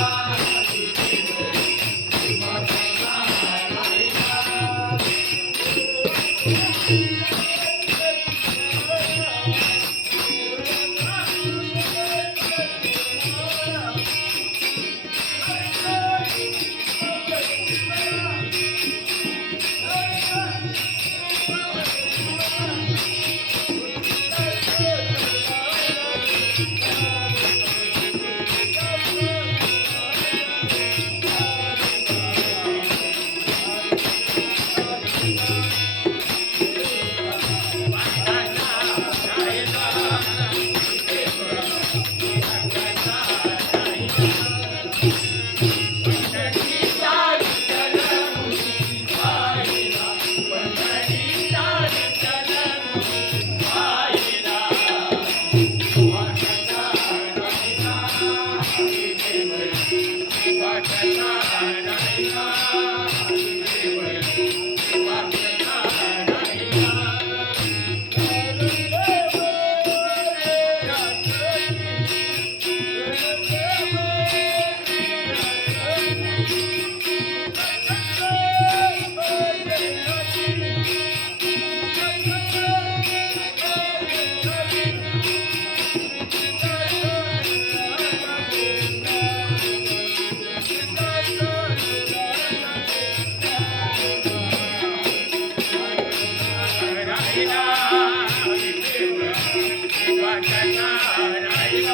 Bye. Narayana